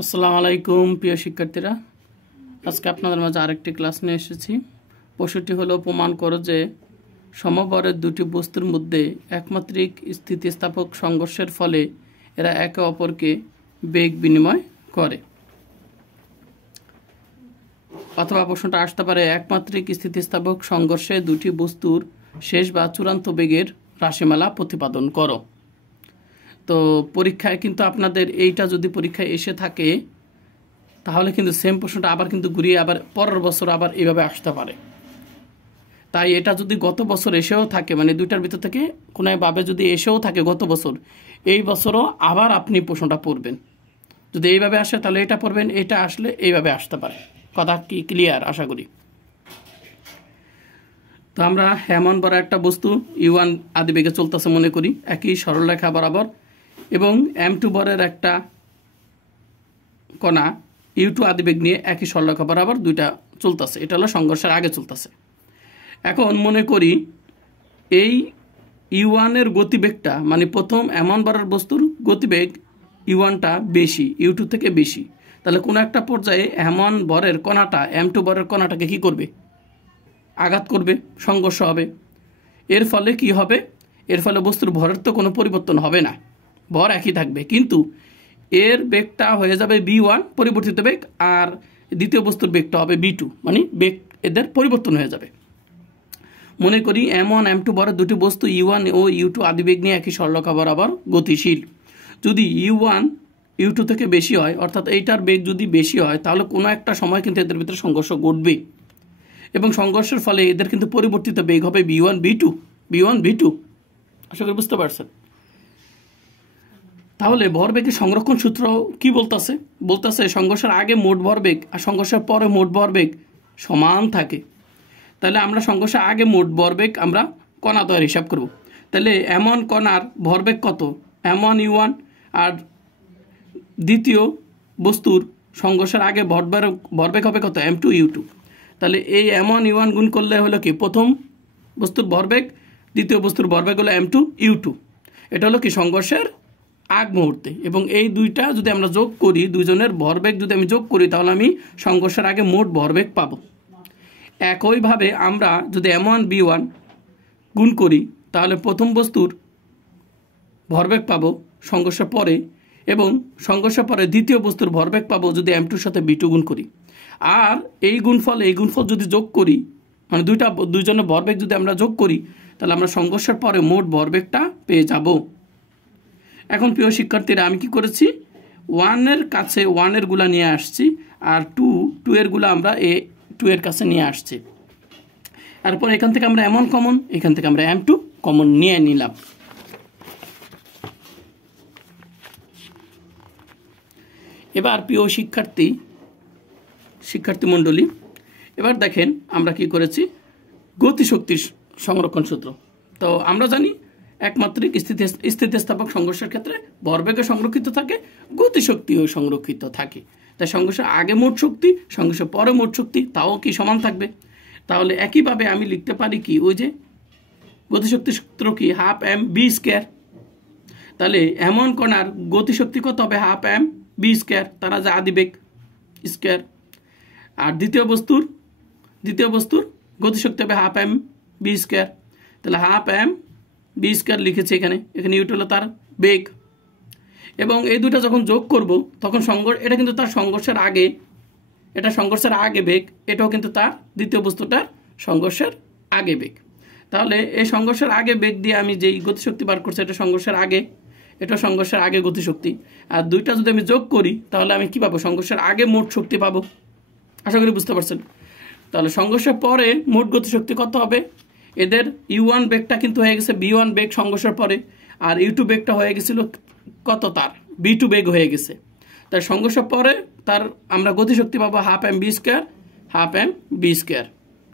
আসসালামু আলাইকুম প্রিয় শিক্ষার্থীরা, আজকে আপনাদের মাঝে আরেকটি ক্লাস নিয়ে এসেছি। প্রশ্নটি হলো, প্রমাণ করো যে সমভরের দুটি বস্তুর মধ্যে একমাত্রিক স্থিতিস্থাপক সংঘর্ষের ফলে এরা একে অপরকে বেগ বিনিময় করে। অথবা প্রশ্নটা আসতে পারে, একমাত্রিক স্থিতিস্থাপক সংঘর্ষে দুটি বস্তুর শেষ বা চূড়ান্ত বেগের রাশিমালা প্রতিপাদন করো। তো পরীক্ষায় কিন্তু আপনাদের এইটা যদি পরীক্ষায় এসে থাকে তাহলে কিন্তু সেম প্রশ্নটা আবার কিন্তু ঘুরিয়ে আবার পরের বছর আবার এইভাবে আসতে পারে। তাই এটা যদি গত বছর এসেও থাকে, মানে দুইটার ভিতর থেকে কোনোভাবে যদি এসেও থাকে গত বছর, এই বছরও আবার আপনি প্রশ্নটা পড়বেন। যদি এইভাবে আসে তাহলে এটা পড়বেন, এটা আসলে এইভাবে আসতে পারে। কথা কি ক্লিয়ার? আশা করি। তো আমরা এমন বড় একটা বস্তু U1 আদিবেগে চলতেছে মনে করি, একই সরলরেখা বরাবর, এবং M2 বরের একটা কণা U2 আদিবেগ নিয়ে একই সরলরেখা বরাবর দুইটা চলতেছে। এটা হলো সংঘর্ষের আগে চলতেছে। এখন মনে করি এই U1 এর গতিবেগটা, মানে প্রথম এমন বরের বস্তুর গতিবেগ U1টা বেশি, U2 থেকে বেশি। তাহলে কোনো একটা পর্যায়ে এমন বরের কণাটা M2 বরের কণাটাকে কি করবে? আঘাত করবে, সংঘর্ষ হবে। এর ফলে কি হবে? এর ফলে বস্তুর ভরের তো কোনো পরিবর্তন হবে না, ভর একই থাকবে, কিন্তু এর বেগটা হয়ে যাবে B1 পরিবর্তিত বেগ, আর দ্বিতীয় বস্তুর বেগটা হবে B2, মানে বেগ এদের পরিবর্তন হয়ে যাবে। মনে করি M1 M2 বরের দুটি বস্তু U1 ও U2 আদিবেগ নিয়ে একই সরলরেখা বরাবর গতিশীল। যদি U1 U2 থেকে বেশি হয়, অর্থাৎ এইটার বেগ যদি বেশি হয়, তাহলে কোনো একটা সময় কিন্তু এদের ভিতরে সংঘর্ষ ঘটবে, এবং সংঘর্ষের ফলে এদের কিন্তু পরিবর্তিত বেগ হবে B1 B2। আশা করি বুঝতে পারছেন। তাহলে ভরবেগের সংরক্ষণ সূত্র কি বলতেছে সংঘর্ষের আগে মোট ভরবেগ আর সংঘর্ষের পরে মোট ভরবেগ সমান থাকে। তাহলে আমরা সংঘর্ষের আগে মোট ভরবেগ আমরা কণা দ্বয়ের হিসাব করব। তাহলে এমন কণার ভরবেগ কত? M1 U1, আর দ্বিতীয় বস্তুর সংঘর্ষের আগে ভরবেগ হবে কত? M2 U2। তাহলে এই M1 U1 গুণ করলে হলো কি, প্রথম বস্তুর ভরবেগ, দ্বিতীয় বস্তুর ভরবেগ হলো M2 U2। এটা হলো কি সংঘর্ষের আগ মুহূর্তে, এবং এই দুইটা যদি আমরা যোগ করি, দুইজনের ভরবেগ যদি আমি যোগ করি, তাহলে আমি সংঘর্ষের আগে মোট ভরবেগ পাবো। একইভাবে আমরা যদি M1 B1 গুণ করি, তাহলে প্রথম বস্তুর ভরবেগ পাবো সংঘর্ষের পরে, এবং সংঘর্ষের পরে দ্বিতীয় বস্তুর ভরবেগ পাবো যদি M2 সাথে B2 গুণ করি। আর এই গুণফল যদি যোগ করি, মানে দুইজনের ভরবেগ যদি আমরা যোগ করি, তাহলে আমরা সংঘর্ষের পরে মোট ভরবেগটা পেয়ে যাব। এখন প্রিয় শিক্ষার্থীরা, আমি কি করেছি, 1 এর কাছে 1 এর গুলা নিয়ে আসছি, আর 2 এর গুলা আমরা 2 এর কাছে নিয়ে আসছি। এরপর এখান থেকে আমরা এমন কমন, এখান থেকে আমরা M2 কমন নিয়ে নিলাম। এবার প্রিয় শিক্ষার্থী মণ্ডলী, এবার দেখেন আমরা কি করেছি, গতিশক্তির সংরক্ষণ সূত্র। তো আমরা জানি একমাত্রিক স্থিতিস্থাপক সংঘর্ষের ক্ষেত্রে ভরবেগও সংরক্ষিত থাকে, গতিশক্তিও সংরক্ষিত থাকে। তাই সংঘর্ষের আগে মোট শক্তি, সংঘর্ষের পরে মোট শক্তি তাও কি সমান থাকবে। তাহলে একইভাবে আমি লিখতে পারি কি, ওই যে গতিশক্তির সূত্র কি, হাফ M B স্কয়ার। তাহলে এমন কণার গতিশক্তি কত হবে? হাফ M B স্কয়ার, তারা যে আদিবেগ স্কয়ার। আর দ্বিতীয় বস্তুর গতিশক্তি হবে হাফ M B স্কয়ার। তাহলে হাফ M B স্কয়ার লিখেছি এখানে U2 হলো তার বেগ, এবং এই দুটো যখন যোগ করব তখন এটা কিন্তু তার সংঘর্ষের আগে, এটা সংঘর্ষের আগে বেগ, এটাও কিন্তু তার দ্বিতীয় বস্তুটার সংঘর্ষের আগে বেগ। তাহলে এই সংঘর্ষের আগে বেগ দিয়ে আমি যেই গতিশক্তি বার করছি, এটা সংঘর্ষের আগে, এটা সংঘর্ষের আগে গতিশক্তি, আর দুইটা যদি আমি যোগ করি তাহলে আমি কি পাবো? সংঘর্ষের আগে মোট শক্তি পাবো। আশা করি বুঝতে পারছেন। তাহলে সংঘর্ষের পরে মোট গতিশক্তি কত হবে? এদের U1 বেগটা কিন্তু হয়ে গেছে B1 বেগ সংঘর্ষের পরে, আর U2 বেগটা হয়ে গেছিল কত? তার B2 বেগ হয়ে গেছে। তাই সংঘর্ষের পরে তার আমরা গতিশক্তি পাবো হাফ M B স্কয়ার।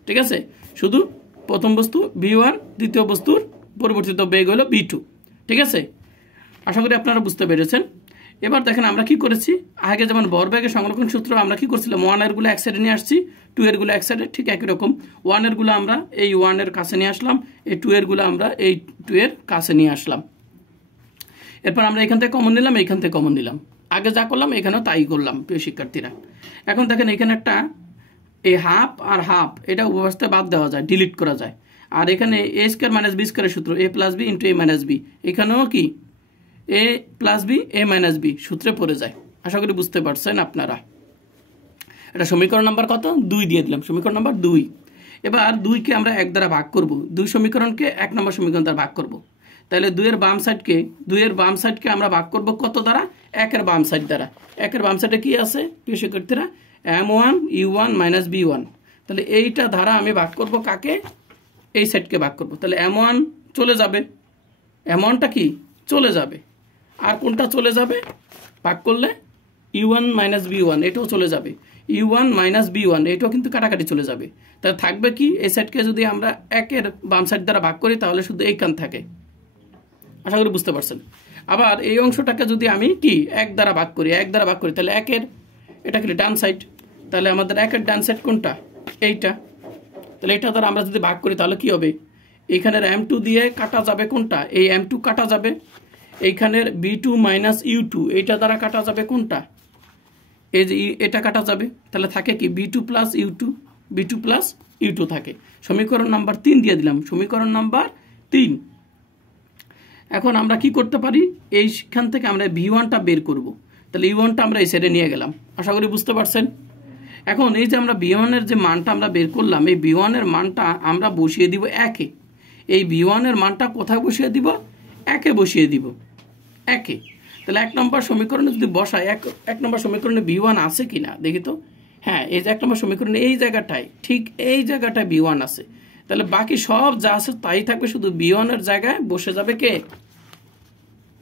ঠিক আছে, শুধু প্রথম বস্তু B1, দ্বিতীয় বস্তুর পরিবর্তিত বেগ হলো B2। ঠিক আছে, আশা করি আপনারা বুঝতে পেরেছেন। এবার দেখেন আমরা কি করেছি, আগে যেমন ভরবেগের সংরক্ষণ সূত্র আমরা কি করছিলাম, 1 এর গুলো এক সাইডে নিয়ে আসছি, 2 এর গুলো এক সাইডে, ঠিক একই রকম 1 এর গুলো আমরা এই 1 এর কাছে নিয়ে আসলাম, এই 2 এর গুলো আমরা এই 2 এর কাছে নিয়ে আসলাম। এরপর আমরা এখান থেকে কমন নিলাম, এইখান থেকে কমন নিলাম। আগে যা করলাম এখানেও তাই করলাম প্রিয় শিক্ষার্থীরা। এখন দেখেন এখানে একটা এই হাফ আর হাফ এটা উভয়স্থায় বাদ দেওয়া যায়, ডিলিট করা যায়। আর এখানে এ স্কোয়ার মাইনাস বি স্কোয়ারের সূত্র এ প্লাস বি ইন্টু এ মাইনাস বি, এখানেও কি এ plus B A minus B সূত্রে পড়ে যায়। আশা করি বুঝতে পারছেন আপনারা। এটা সমীকরণ নাম্বার কত? 2 দিয়ে দিলাম, সমীকরণ নাম্বার 2। এবার 2কে আমরা 1 দ্বারা ভাগ করব, 2 সমীকরণকে 1 নম্বর সমীকরণ দ্বারা ভাগ করব। তাহলে 2 এর বাম সাইডকে আমরা ভাগ করব কত দ্বারা? 1 এর বাম সাইড দ্বারা। 1 এর বাম সাইডে কি আছে প্রিয় শিক্ষার্থীরা? m1 u1 minus b1। তাহলে এইটা ধারা আমি ভাগ করব কাকে? এই সাইডকে ভাগ করব। তাহলে m1 চলে যাবে, m1টা কি চলে যাবে, আর কোনটা চলে যাবে ভাগ করলে? u1 মাইনাস b1 এটাও চলে যাবে, u1 মাইনাস b1 এটাও কিন্তু কাটাকাটি চলে যাবে। তাহলে থাকবে কি? এই সাইডকে যদি আমরা 1 এর বাম সাইড দ্বারা ভাগ করি তাহলে শুধু এই কান থাকে। আশা করি বুঝতে পারছেন। আবার এই অংশটাকে যদি আমি কি 1 দ্বারা ভাগ করি, তাহলে 1 এর এটা কি ডান সাইড, তাহলে আমাদের 1 এর ডান সাইড কোনটা? এইটা। তাহলে এটা দ্বারা আমরা যদি ভাগ করি তাহলে কি হবে? এইখানের m2 দিয়ে কাটা যাবে কোনটা? এই m2 কাটা যাবে। এইখানের b2 মাইনাস u2 এইটা দ্বারা কাটা যাবে কোনটা? এই যে এটা কাটা যাবে। তাহলে থাকে কি b2 প্লাস u2 থাকে। সমীকরণ নাম্বার 3 দিয়ে দিলাম, সমীকরণ নাম্বার 3। এখন আমরা কি করতে পারি? এইখান থেকে আমরা v1টা বের করব। তাহলে u1টা আমরা এই সাইডে নিয়ে গেলাম। আশা করি বুঝতে পারছেন। এখন এই যে আমরা v1 এর যে মানটা আমরা বের করলাম, এই v1 এর মানটা আমরা বসিয়ে দিব 1-এ। এই v1 এর মানটা কোথায় বসিয়ে দিব? 1-এ বসিয়ে দিব, 1-এ। তাহলে 1 নম্বর সমীকরণে যদি বসায়, 1 নম্বর সমীকরণে v1 আছে কিনা দেখি তো। হ্যাঁ, এই যে 1 নম্বর সমীকরণে এই জায়গাটায়, ঠিক এই জায়গাটায় v1 আছে। তাহলে বাকি সব যা আছে তাই থাকবে, শুধু v1 এর জায়গায় বসে যাবে কে?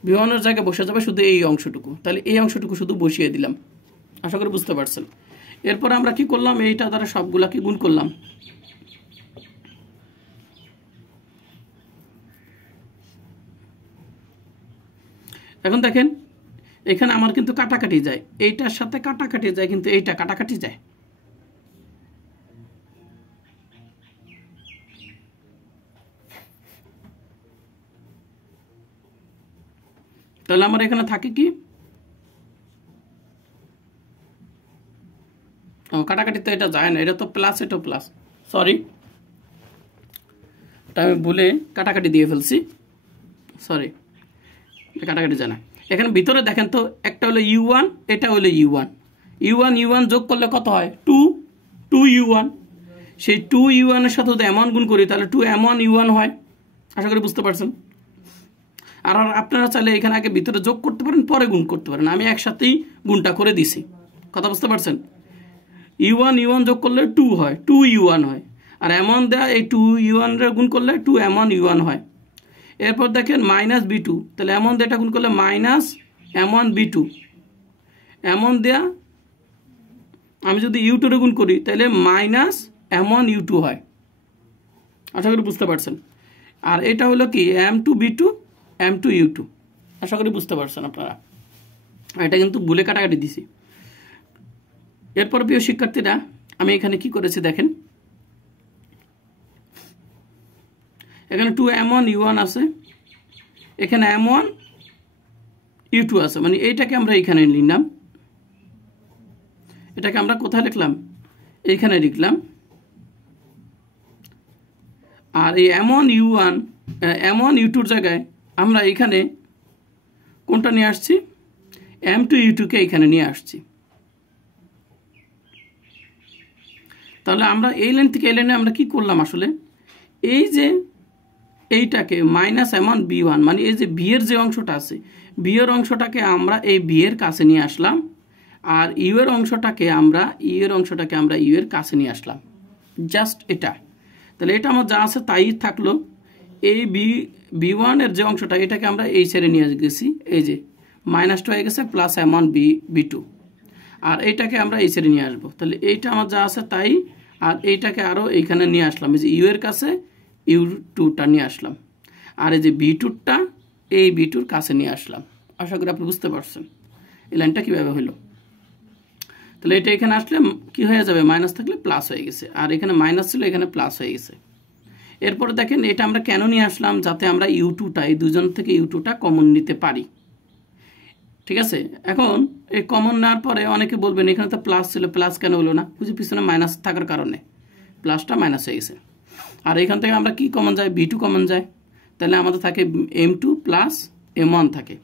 v1 এর জায়গায় বসে যাবে শুধু এই অংশটুকু। তাহলে এই অংশটুকু শুধু বসিয়ে দিলাম। আশা করি বুঝতে পারছেন। এরপর আমরা কি করলাম? এইটা দ্বারা সবগুলাকে গুণ করলাম। এখন দেখেন এখানে আমার কিন্তু কাটাকাটি যায়, এইটার সাথে কাটাকাটি যায়, কিন্তু এইটা কাটাকাটি যায়। তাহলে আমার এখানে থাকে কি? কাটাকাটি তো এটা যায় না, এটা তো প্লাস, এটা প্লাস, সরি এটা আমি ভুলে কাটাকাটি দিয়ে ফেলছি, সরি, কাটাকাটি যায় না। এখানে ভিতরে দেখেন তো, একটা হলো u1, এটা হলো u1 যোগ করলে কত হয়? 2u1। সেই 2u1 এর সাথে যদি m1 গুণ করি তাহলে 2m1 u1 হয়। আশা করি বুঝতে পারছেন। আর আপনারা চাইলে এখানে আগে ভিতরে যোগ করতে পারেন, পরে গুণ করতে পারেন। আমি একসাথেই গুণটা করে দিছি, কথা বুঝতে পারছেন। u1 যোগ করলে 2 হয়, 2u1 হয়। আর m1 দেয়া এই 2u1 এর গুণ করলে 2m1 u1 হয়। এরপর দেখেন মাইনাস b2, তাহলে m1 দিয়ে এটা গুণ করলে মাইনাস m1 b2। m1 দেয়া আমি যদি u2 এর গুণ করি তাহলে মাইনাস m1 u2 হয়। আশা করি বুঝতে পারছেন। আর এটা হলো কি m2 b2 m2 u2। আশা করি বুঝতে পারছেন আপনারা। এটা কিন্তু ভুলে কাটাকাটি দিছি। এরপর প্রিয় শিক্ষার্থীরা আমি এখানে কি করেছি দেখেন, এখানে 2m1 u1 আছে, এখানে m1 u2 আছে, মানে এইটাকে আমরা এখানে নিলাম, এটাকে আমরা কোথায় লিখলাম? এইখানে লিখলাম। আর এই m1 u2 জায়গায় আমরা এখানে কোনটা নিয়ে আসছি? m2 u2 কে এখানে নিয়ে আসছি। তাহলে আমরা এই লাইন থেকে এই লাইনে আমরা কি করলাম আসলে? এই যে এইটাকে মাইনাস m1 b1, মানে এই যে বি এর যে অংশটা আছে, বি এর অংশটাকে আমরা এই বি এর কাছে নিয়ে আসলাম, আর ইউ এর অংশটাকে আমরা ইউ এর কাছে নিয়ে আসলাম, জাস্ট এটা। তাহলে এটা আমার যা আছে তাই থাকলো। এই b1 এর যে অংশটা, এটাকে আমরা এই সাইডে নিয়ে গেছি, এই যে মাইনাসটা হয়ে গেছে প্লাস m1 b2, আর এইটাকে আমরা এই সাইডে নিয়ে আসবো। তাহলে এইটা আমার যা আছে তাই, আর এইটাকে আরও এইখানে নিয়ে আসলাম, এই যে ইউ এর কাছে u2টা নিয়ে আসলাম, আর এই যে b2টা এই b2র কাছে নিয়ে আসলাম। আশা করি আপনি বুঝতে পারছেন এই লাইনটা কীভাবে হলো। তাহলে এটা এখানে আসলে কি হয়ে যাবে? মাইনাস থাকলে প্লাস হয়ে গেছে, আর এখানে মাইনাস ছিল এখানে প্লাস হয়ে গেছে। এরপরে দেখেন এটা আমরা কেন নিয়ে আসলাম? যাতে আমরা u2টা, এই দুজন থেকে u2টা কমন নিতে পারি। ঠিক আছে। এখন এই কমন নেওয়ার পরে অনেকে বলবেন এখানে তো প্লাস ছিল, প্লাস কেন হলো না? বুঝি পিছনে মাইনাস থাকার কারণে প্লাসটা মাইনাস হয়ে গেছে। আর এখান থেকে আমরা কি কমন যায়? বি টু কমন যায়, তাহলে আমাদের থাকে M2 প্লাস M1 থাকে।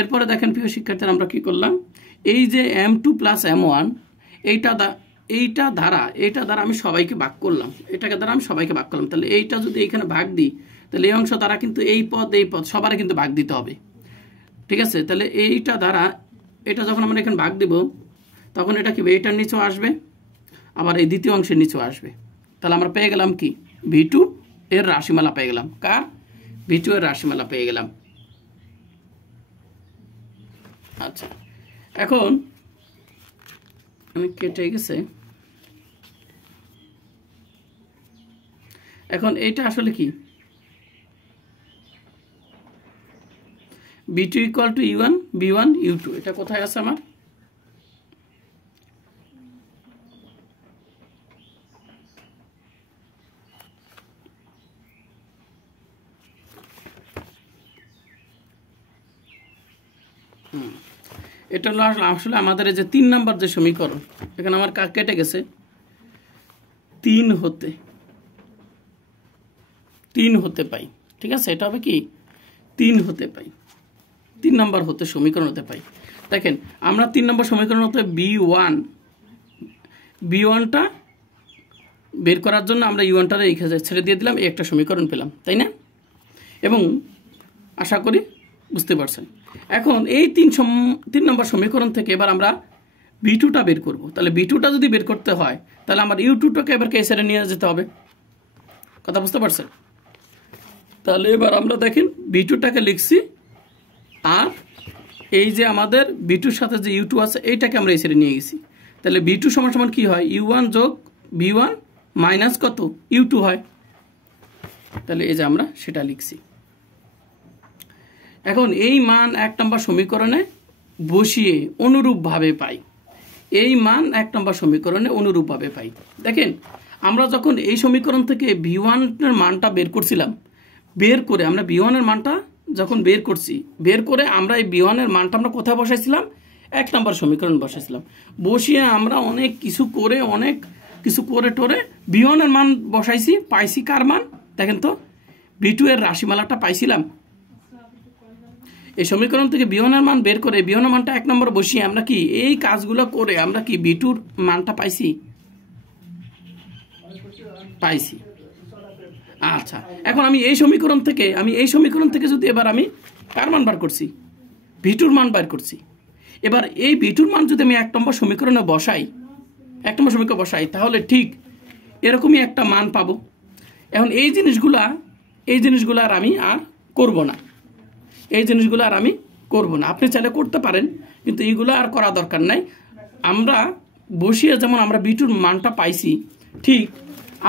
এরপরে দেখেন প্রিয় শিক্ষার্থীরা, আমরা কি করলাম, এই যে M2 প্লাস M1 এইটা দ্বারা আমি সবাইকে ভাগ করলাম, এটাকে দ্বারা আমি সবাইকে ভাগ করলাম। তাহলে এইটা যদি এখানে ভাগ দিই, তাহলে এই অংশ দ্বারা কিন্তু এই পদ সবারই কিন্তু ভাগ দিতে হবে। ঠিক আছে, তাহলে এইটা দ্বারা এটা যখন আমরা এখানে ভাগ দিব, তখন এটা কি এইটার নিচেও আসবে, আবার এই দ্বিতীয় অংশের নিচেও আসবে। তাহলে আমরা পেয়ে গেলাম কি? V2 এর রাশিমালা পেয়ে গেলাম। কার? V2 এর রাশিমালা পেয়ে গেলাম। আচ্ছা, এখন আমি কেটে গেছে, এখন এইটা আসলে কি? B2 equal to U1 B1 U2, এটা কোথায় আছে আমার? এটা হলো আসলে আমাদের এই যে 3 নাম্বার যে সমীকরণ, এখানে আমার কেটে গেছে 3 হতে পাই। ঠিক আছে, এটা হবে কি? 3 হতে পাই, 3 নাম্বার হতে সমীকরণ হতে পাই। দেখেন আমরা 3 নম্বর সমীকরণ হতে B1টা বের করার জন্য আমরা U1টা ছেড়ে দিয়ে দিলাম, এই একটা সমীকরণ পেলাম, তাই না? এবং আশা করি বুঝতে পারছেন। এখন এই 3 নম্বর সমীকরণ থেকে এবার আমরা B2টা বের করব। তাহলে B2টা যদি বের করতে হয়, তাহলে আমার U2টাকে এবার এই সাইডে নিয়ে যেতে হবে। কথা বুঝতে পারছেন? তাহলে এবার আমরা দেখেন B2টাকে লিখছি, আর এই যে আমাদের B2-র সাথে যে U2 আছে এইটাকে আমরা এই সাইডে নিয়ে গেছি। তাহলে B2 সমান সমান কি হয়? U1 যোগ B1 মাইনাস কত? U2 হয়। তাহলে এই যে আমরা সেটা লিখছি। এখন এই মান 1 নম্বর সমীকরণে বসিয়ে অনুরূপভাবে পাই, এই মান 1 নম্বর সমীকরণে অনুরূপভাবে পাই। দেখেন আমরা যখন এই সমীকরণ থেকে B1 এর মানটা বের করছিলাম, বের করে আমরা B1 এর মানটা যখন বের করছি, বের করে আমরা এই B1 এর মানটা আমরা কোথায় বসাইছিলাম? 1 নম্বর সমীকরণ বসাইছিলাম। বসিয়ে আমরা অনেক কিছু করে টোরে B1 এর মান বসাইছি, পাইছি কার মান? দেখেন তো, B2 এর রাশিমালাটা পাইছিলাম। এই সমীকরণ থেকে B1 এর মান বের করে B1 এর মানটা 1 নম্বর বসিয়ে আমরা কি এই কাজগুলো করে আমরা কি B2 এর মানটা পাইছি। আচ্ছা, এখন আমি এই সমীকরণ থেকে যদি এবার আমি কার মান বার করছি? V2 এর মান বার করছি। এবার এই V2 এর মান যদি আমি 1 নম্বর সমীকরণে বসাই, তাহলে ঠিক এরকমই একটা মান পাবো। এখন এই জিনিসগুলো আর আমি করব না, আপনি চাইলে করতে পারেন, কিন্তু এইগুলো আর করা দরকার নাই। আমরা বসিয়ে যেমন আমরা B2 এর মানটা পাইছি, ঠিক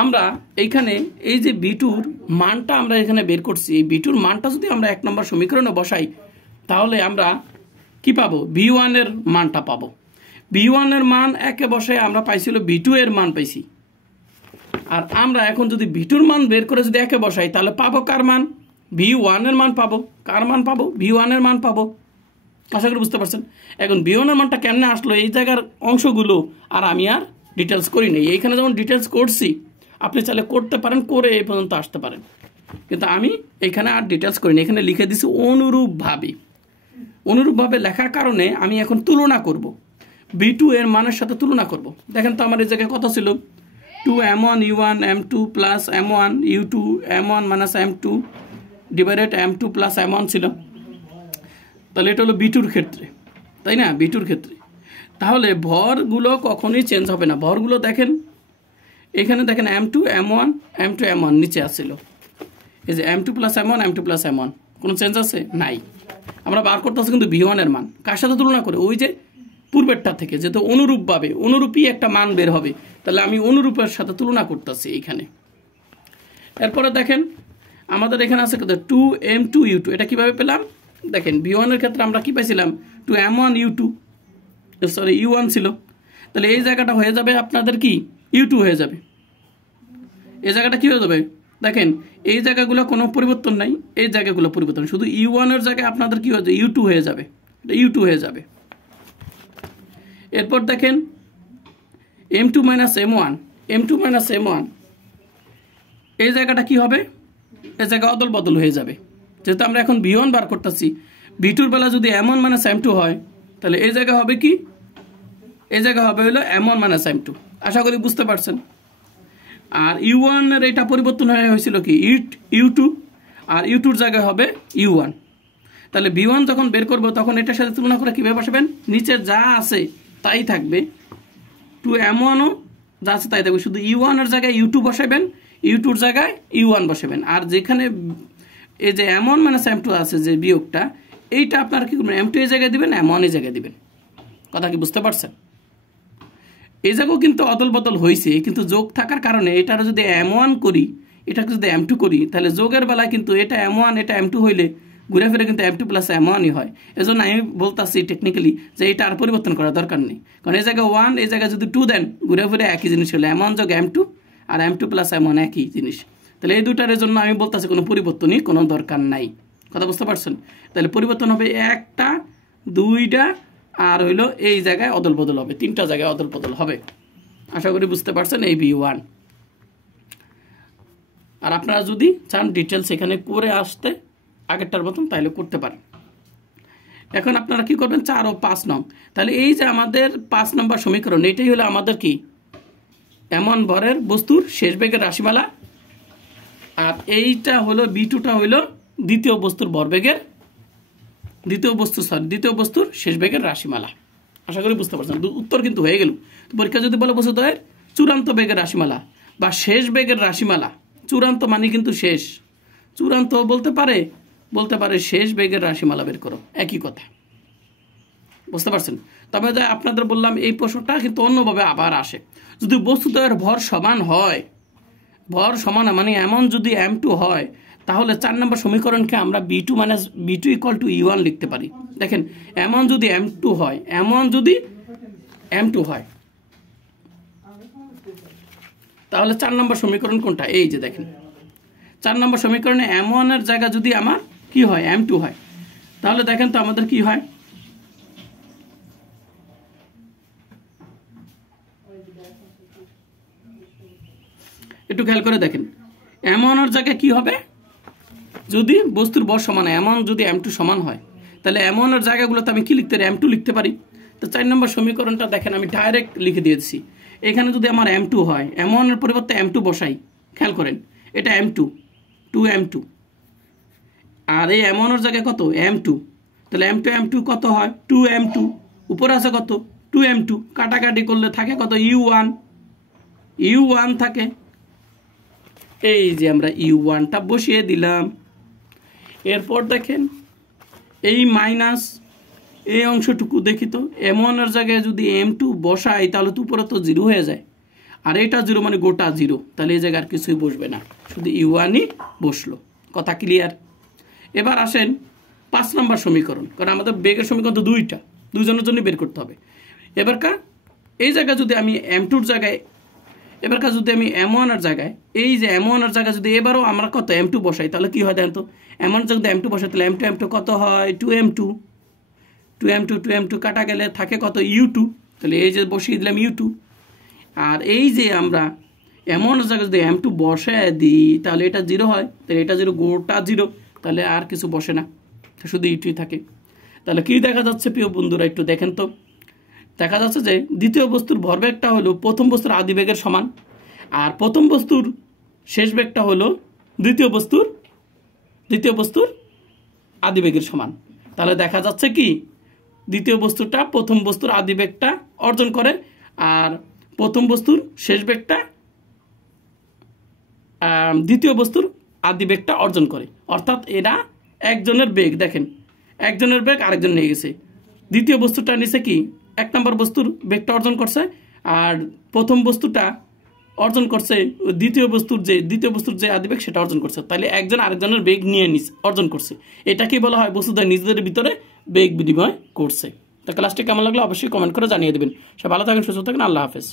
আমরা এইখানে এই যে B2 এর মানটা আমরা এখানে বের করছি, এই B2 এর মানটা যদি আমরা 1 নম্বর সমীকরণে বসাই, তাহলে আমরা কি পাবো? B1 এর মানটা পাবো। B1 এর মান একে বসায় আমরা পাইছিল B2 এর মান পাইছি। আর আমরা এখন যদি B2 এর মান বের করে যদি একে বসাই, তাহলে পাবো কার মান? B1 এর মান পাবো। কার মান পাবো? B1 এর মান পাবো। আশা করি বুঝতে পারছেন। এখন B1 এর মানটা কেমনে আসলো, এই জায়গার অংশগুলো আর আমি আর ডিটেলস করি নাই। এইখানে যেমন ডিটেলস করছি, আপনি চাইলে করতে পারেন, করে এই পর্যন্ত আসতে পারেন, কিন্তু আমি এখানে আর ডিটেলস করিনি। এখানে লিখে দিছি অনুরূপভাবে লেখার কারণে আমি এখন তুলনা করব, B2 এর মানের সাথে তুলনা করব। দেখেন তো আমার এই জায়গায় কত ছিল? 2M1 U1 M2 plus M1 U2 M1 minus M2 divided M2 plus M1 ছিল। তাহলে এটা হলো B2 এর ক্ষেত্রে, তাই না? B2 এর ক্ষেত্রে তাহলে ভরগুলো কখনোই চেঞ্জ হবে না। ভরগুলো দেখেন, এখানে দেখেন M2 M1 নিচে আসছিল, এই যে M2 প্লাস M1 কোনো চেঞ্জ আছে? নাই। আমরা বার করতেছি কিন্তু B1 এর মান কার সাথে তুলনা করে? ওই যে পূর্বেরটা থেকে, যেহেতু অনুরূপই একটা মান বের হবে, তাহলে আমি অনুরূপের সাথে তুলনা করতেছি এইখানে। এরপরে দেখেন আমাদের এখানে আছে 2M2 U2, এটা কিভাবে পেলাম? দেখেন B1 এর ক্ষেত্রে আমরা কি পাইছিলাম? 2M1 U1 ছিল। তাহলে এই জায়গাটা হয়ে যাবে আপনাদের কি? U2 হয়ে যাবে। এই জায়গাটা কি হয়ে যাবে? দেখেন এই জায়গাগুলো কোনো পরিবর্তন নাই, এই জায়গাগুলো পরিবর্তন, শুধু U1 এর জায়গায় আপনাদের কি হয়ে যাবে? U2 হয়ে যাবে। এটা u2 হয়ে যাবে। এরপর দেখেন m2 minus m1, m2 minus m1, এই জায়গাটা কি হবে, এই জায়গা অদল বদল হয়ে যাবে। যেহেতু আমরা এখন v1 বার করতেছি, v2 বেলা যদি m1 মাইনাস m2 হয়, তাহলে এই জায়গা হবে কি, এই জায়গা হবে হলো m1 মাইনাস m2। আশা করি বুঝতে পারছেন। আর u1 এর এটা পরিবর্তন হয়েছিল কি u2, আর u2 এর জায়গায় হবে u1। তাহলে v1 যখন বের করব তখন এটার সাথে তুলনা করে কিভাবে বসাবেন, নিচে যা আছে তাই থাকবে, টু m1ও যা আছে তাই থাকবে, শুধু u1 এর জায়গায় u2 বসাবেন, u2 এর জায়গায় u1 বসাবেন। আর যেখানে এই যে m1 মাইনাস m2 আছে যে বিয়োগটা, এইটা আপনারা কি করবেন, m2 এর জায়গায় দিবেন, m1 এর জায়গায় দিবেন। কথা কি বুঝতে পারছেন? এই জায়গাও কিন্তু অদল বদল হয়েছে, কিন্তু যোগ থাকার কারণে এটার যদি m1 করি, এটাকে যদি m2 করি, তাহলে যোগের বেলায় কিন্তু এটা m1 এটা m2 হইলে ঘুরে ফিরে কিন্তু m2 প্লাস m1ই হয়। এজন্য আমি বলতেছি টেকনিক্যালি যে এটা আর পরিবর্তন করার দরকার নেই, কারণ এই জায়গায় 1, এই জায়গায় যদি 2 দেন, ঘুরে ফিরে একই জিনিস হলো, m1 যোগ m2 আর m2 প্লাস m1 একই জিনিস। তাহলে এই দুটার জন্য আমি বলতেছি কোনো পরিবর্তনই কোনো দরকার নাই। কথা বুঝতে পারছেন? তাহলে পরিবর্তন হবে একটা, দুইটা, আর হইলো এই জায়গায় অদল বদল হবে, তিনটা জায়গায় অদল বদল হবে। আশা করি বুঝতে পারছেন এই v1। আর আপনারা যদি চান ডিটেলস এখানে করে আসতে আগেরটার মতন, তাহলে করতে পারেন। এখন আপনারা কি করবেন, 4 ও 5 নং। তাহলে এই যে আমাদের 5 নম্বর সমীকরণ, এটাই হলো আমাদের কি, এমন ভরের বস্তুর শেষ বেগের রাশিমালা। আর এইটা হলো b2টা হলো দ্বিতীয় বস্তুর ভরবেগের, দ্বিতীয় বস্তুর শেষ বেগের রাশিমালা। আশা করি বুঝতে পারছেন। উত্তর কিন্তু হয়ে গেল। পরীক্ষা যদি বলে বস্তুদ্বয়ের চূড়ান্ত বেগের রাশিমালা বা শেষ বেগের রাশিমালা, চূড়ান্ত মানে কিন্তু শেষ, চূড়ান্ত বলতে পারে শেষ বেগের রাশিমালা বের করো, একই কথা। বুঝতে পারছেন? তবে আপনাদের বললাম এই প্রশ্নটা কিন্তু অন্যভাবে আবার আসে। যদি বস্তুদ্বয়ের ভর সমান হয়, ভর সমান মানে এমন যদি m2 হয়, তাহলে 4 নম্বর সমীকরণকে আমরা b2 ইকুয়াল টু e1 লিখতে পারি। দেখেন এমন যদি m2 হয়, তাহলে 4 নম্বর সমীকরণ কোনটা, এই যে দেখেন 4 নম্বর সমীকরণে m1 এর জায়গা যদি আমার কি হয়, m2 হয়, তাহলে দেখেন তো আমাদের কি হয়, একটু খেয়াল করে দেখেন, m1 এর জায়গায় কি হবে, যদি বস্তুর ভর সমান হয়, m1 যদি m2 সমান হয়, তাহলে m1 এর জায়গাগুলোতে আমি কি লিখতে পারি, m2 লিখতে পারি। তো 4 নম্বর সমীকরণটা দেখেন আমি ডাইরেক্ট লিখে দিয়েছি। এখানে যদি আমার m2 হয়, m1 এর পরিবর্তে m2 বসাই, খেয়াল করেন এটা m2, 2m2, আর এই m1 এর জায়গায় কত, m2, তাহলে m2 কত হয়, 2m2, উপরে আছে কত, 2m2, কাটাকাটি করলে থাকে কত, u1 থাকে। এই যে আমরা u1টা বসিয়ে দিলাম। এরপর দেখেন এই মাইনাস এই অংশটুকু দেখি তো, m1 এর জায়গায় যদি m2 বসাই, তাহলে তো উপরে তো 0 হয়ে যায়, আর এটা 0 মানে গোটা 0, তাহলে এই জায়গায় আর কিছুই বসবে না, শুধু u1ই বসলো। কথা ক্লিয়ার? এবার আসেন 5 নম্বর সমীকরণ, কারণ আমাদের বেগের সমীকরণ তো দুইজনের জন্য বের করতে হবে। এবারকার এই জায়গায় যদি আমি m2 এর জায়গায়, এবারকার যদি আমি m1 এর জায়গায়, এই যে m1 এর জায়গায় যদি এবারও আমরা কত m2 বসাই, তাহলে কি হয় দেখেন তো, m1 যদি m2 বসাই, তাহলে m2 কত হয়, 2m2 কাটা গেলে থাকে কত, u2, তাহলে এই যে বসিয়ে দিলাম u2। আর এই যে আমরা m1 এর জায়গায় যদি m2 বসায় দিই, তাহলে এটা 0 হয়, তাহলে এটা 0, গোটা 0, তাহলে আর কিছু বসে না, শুধু u2 থাকে। তাহলে কি দেখা যাচ্ছে প্রিয় বন্ধুরা, একটু দেখেন তো, দেখা যাচ্ছে যে দ্বিতীয় বস্তুর ভরবেগটা হলো প্রথম বস্তুর আদি বেগের সমান, আর প্রথম বস্তুর শেষ বেগটা হলো দ্বিতীয় বস্তুর আদি বেগের সমান। তাহলে দেখা যাচ্ছে কি, দ্বিতীয় বস্তুটা প্রথম বস্তুর আদি বেগটা অর্জন করে, আর প্রথম বস্তুর শেষ বেগটা দ্বিতীয় বস্তুর আদি বেগটা অর্জন করে। অর্থাৎ এরা একজনের বেগ, দেখেন একজনের বেগ আরেকজন নিয়ে গেছে, দ্বিতীয় বস্তুটা নিচে কি 1 নম্বর বস্তুর বেগটা অর্জন করছে, আর প্রথম বস্তুটা অর্জন করছে দ্বিতীয় বস্তুর যে আদিবেগ সেটা অর্জন করছে। তাহলে একজন আরেকজনের বেগ নিয়ে অর্জন করছে, এটাকেই বলা হয় বস্তুদ্বয় নিজেদের ভিতরে বেগ বিনিময় করছে। তো ক্লাসটি কেমন লাগলো অবশ্যই কমেন্ট করে জানিয়ে দেবেন। সব ভালো থাকেন, সুস্থ থাকেন, আল্লাহ হাফেজ।